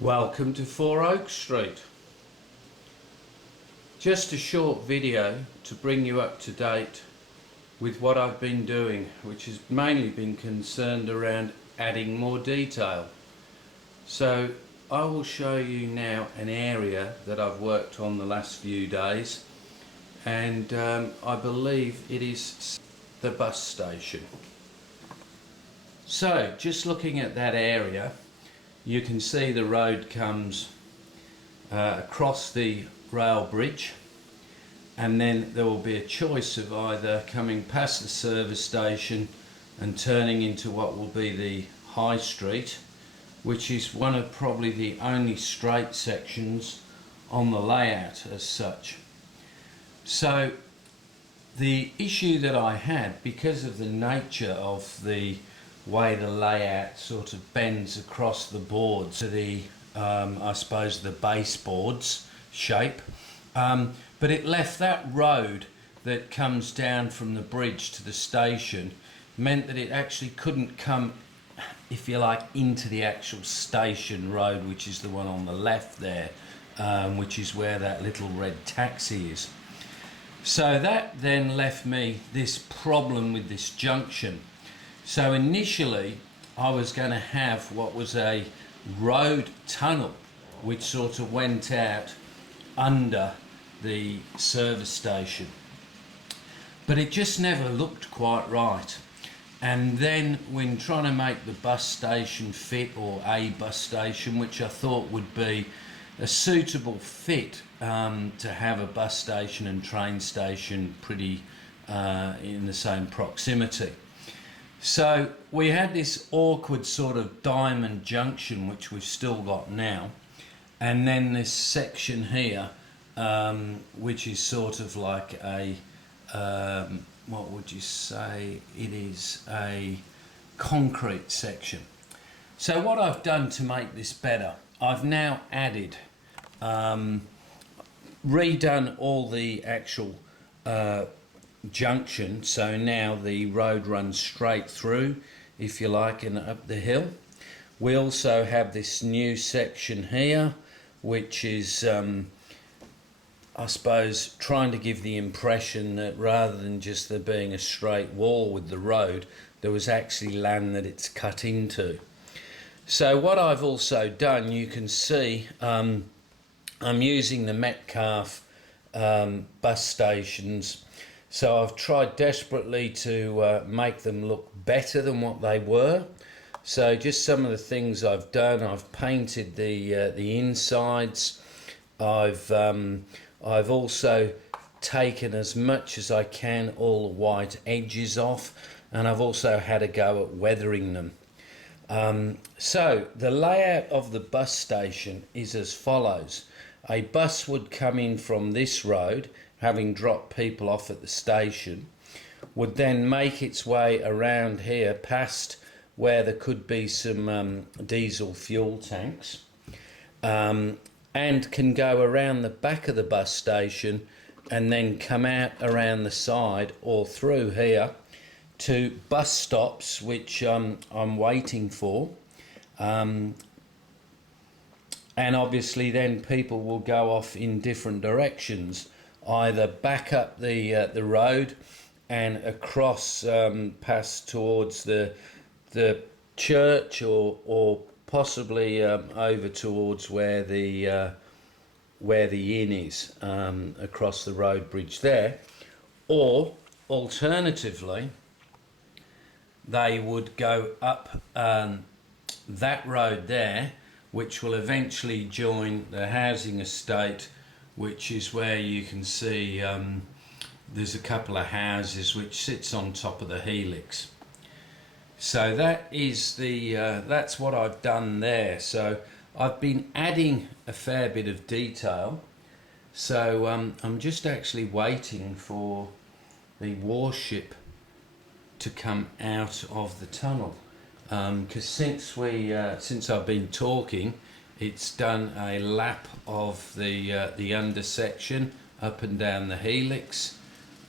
Welcome to 4 Oak Street. Just a short video to bring you up to date with what I've been doing, which has mainly been concerned around adding more detail. So I will show you now an area that I've worked on the last few days, and I believe it is the bus station. So just looking at that area, you can see the road comes across the rail bridge, and then there will be a choice of either coming past the service station and turning into what will be the high street, which is one of probably the only straight sections on the layout as such. So the issue that I had, because of the nature of the way the layout sort of bends across the board to the I suppose the baseboards shape, but it left that road that comes down from the bridge to the station, meant that it actually couldn't come, if you like, into the actual station road, which is the one on the left there, which is where that little red taxi is. So that then left me this problem with this junction. So initially I was going to have what was a road tunnel which sort of went out under the service station, but it just never looked quite right. And then when trying to make the bus station fit, or a bus station which I thought would be a suitable fit to have a bus station and train station pretty in the same proximity. So we had this awkward sort of diamond junction, which we've still got now, and then this section here, which is sort of like a, what would you say, it is a concrete section. So what I've done to make this better, I've now added, redone all the actual junction, so now the road runs straight through, if you like, and up the hill. We also have this new section here, which is I suppose trying to give the impression that rather than just there being a straight wall with the road, there was actually land that it's cut into. So what I've also done, you can see, I'm using the Metcalfe bus stations. So I've tried desperately to make them look better than what they were. So just some of the things I've done: I've painted the insides. I've also taken as much as I can all the white edges off, and I've also had a go at weathering them. So the layout of the bus station is as follows. A bus would come in from this road, having dropped people off at the station, would then make its way around here past where there could be some diesel fuel tanks, and can go around the back of the bus station and then come out around the side or through here to bus stops, which I'm waiting for. And obviously then people will go off in different directions, either back up the road and across past towards the church, or possibly over towards where the inn is, across the road bridge there. Or alternatively, they would go up that road there, which will eventually join the housing estate, which is where you can see there's a couple of houses which sits on top of the helix. So that is the that's what I've done there. So I've been adding a fair bit of detail. So I'm just actually waiting for the warship to come out of the tunnel, because since I've been talking, it's done a lap of the under section up and down the helix,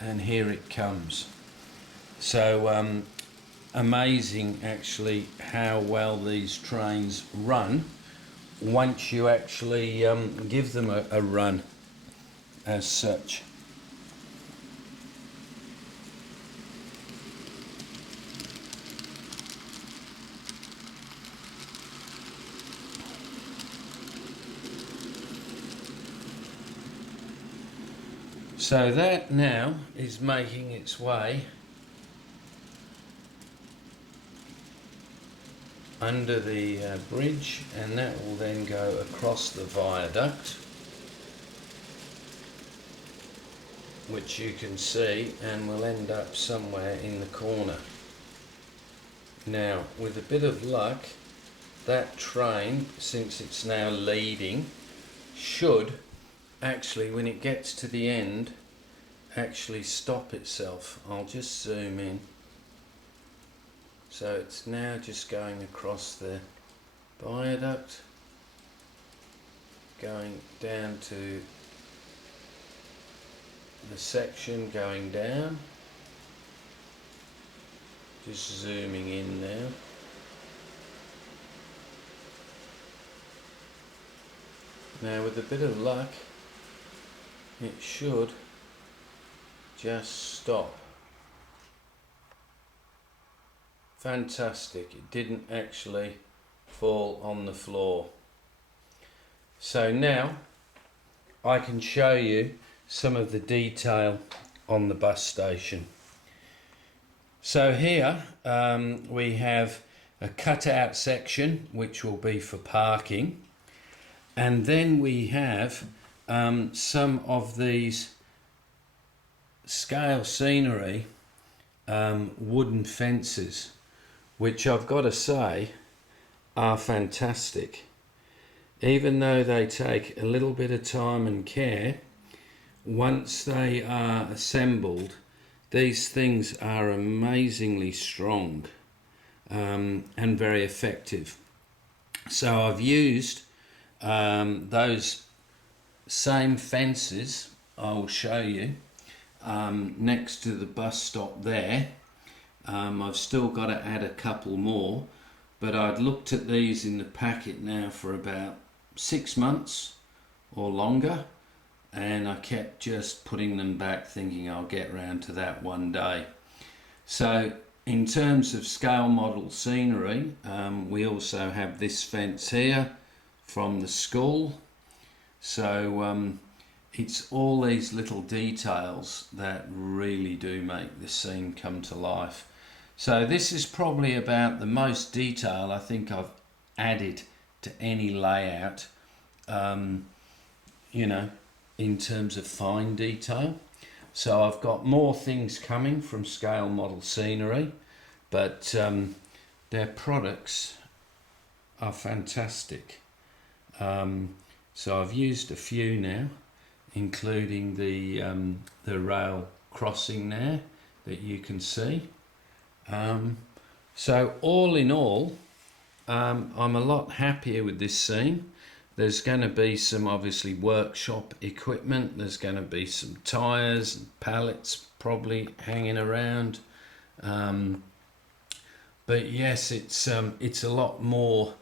and here it comes. So amazing actually how well these trains run once you actually give them a run as such. So that now is making its way under the bridge, and that will then go across the viaduct, which you can see, and will end up somewhere in the corner. Now, with a bit of luck, that train, since it's now leading, should actually, when it gets to the end, actually stop itself. I'll just zoom in. So it's now just going across the viaduct, going down to the section going down. Just zooming in now. Now, with a bit of luck, it should just stop. Fantastic, it didn't actually fall on the floor. So now I can show you some of the detail on the bus station. So here we have a cut-out section which will be for parking, and then we have some of these scale scenery wooden fences, which I've got to say are fantastic. Even though they take a little bit of time and care, once they are assembled, these things are amazingly strong and very effective. So I've used those same fences, I will show you, next to the bus stop there. I've still got to add a couple more, but I'd looked at these in the packet now for about 6 months or longer, and I kept just putting them back, thinking I'll get round to that one day. So in terms of scale model scenery, we also have this fence here from the school. So it's all these little details that really do make the scene come to life. So this is probably about the most detail I think I've added to any layout, you know, in terms of fine detail. So I've got more things coming from scale model scenery, but their products are fantastic. So I've used a few now, including the rail crossing there that you can see. So all in all, I'm a lot happier with this scene. There's going to be some obviously workshop equipment. There's going to be some tyres and pallets probably hanging around. But yes, it's a lot more,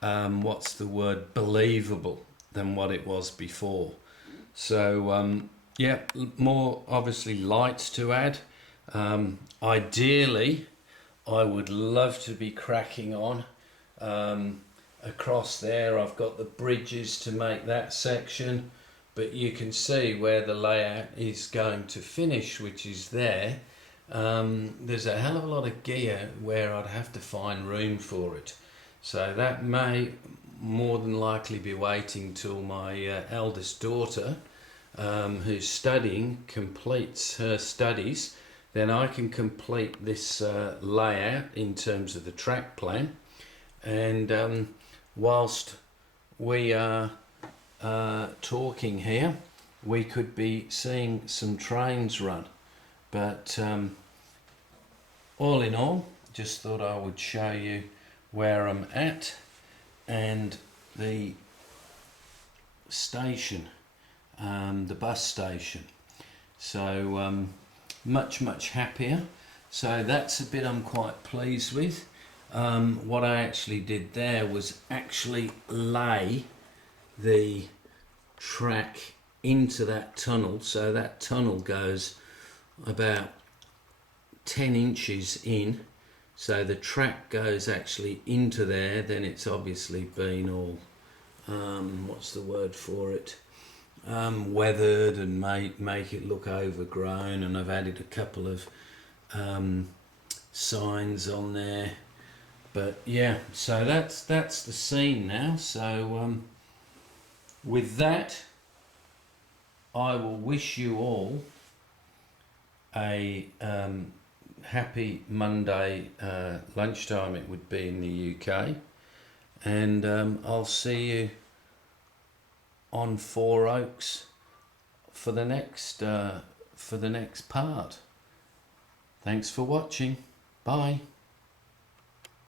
what's the word, believable than what it was before. So yeah, more obviously lights to add. Ideally, I would love to be cracking on across there. I've got the bridges to make that section, but you can see where the layout is going to finish, which is there. There's a hell of a lot of gear where I'd have to find room for it. So that may more than likely be waiting till my eldest daughter, who's studying, completes her studies. Then I can complete this layout in terms of the track plan. And whilst we are talking here, we could be seeing some trains run. But all in all, just thought I would show you where I'm at and the station, the bus station. So much happier. So that's a bit I'm quite pleased with. What I actually did there was actually lay the track into that tunnel, so that tunnel goes about 10 inches in, so the track goes actually into there. Then it's obviously been all what's the word for it, weathered and make it look overgrown, and I've added a couple of signs on there. But yeah, so that's the scene now. So with that, I will wish you all a happy Monday lunchtime, it would be in the UK, and I'll see you on Four Oaks for the next part. Thanks for watching. Bye.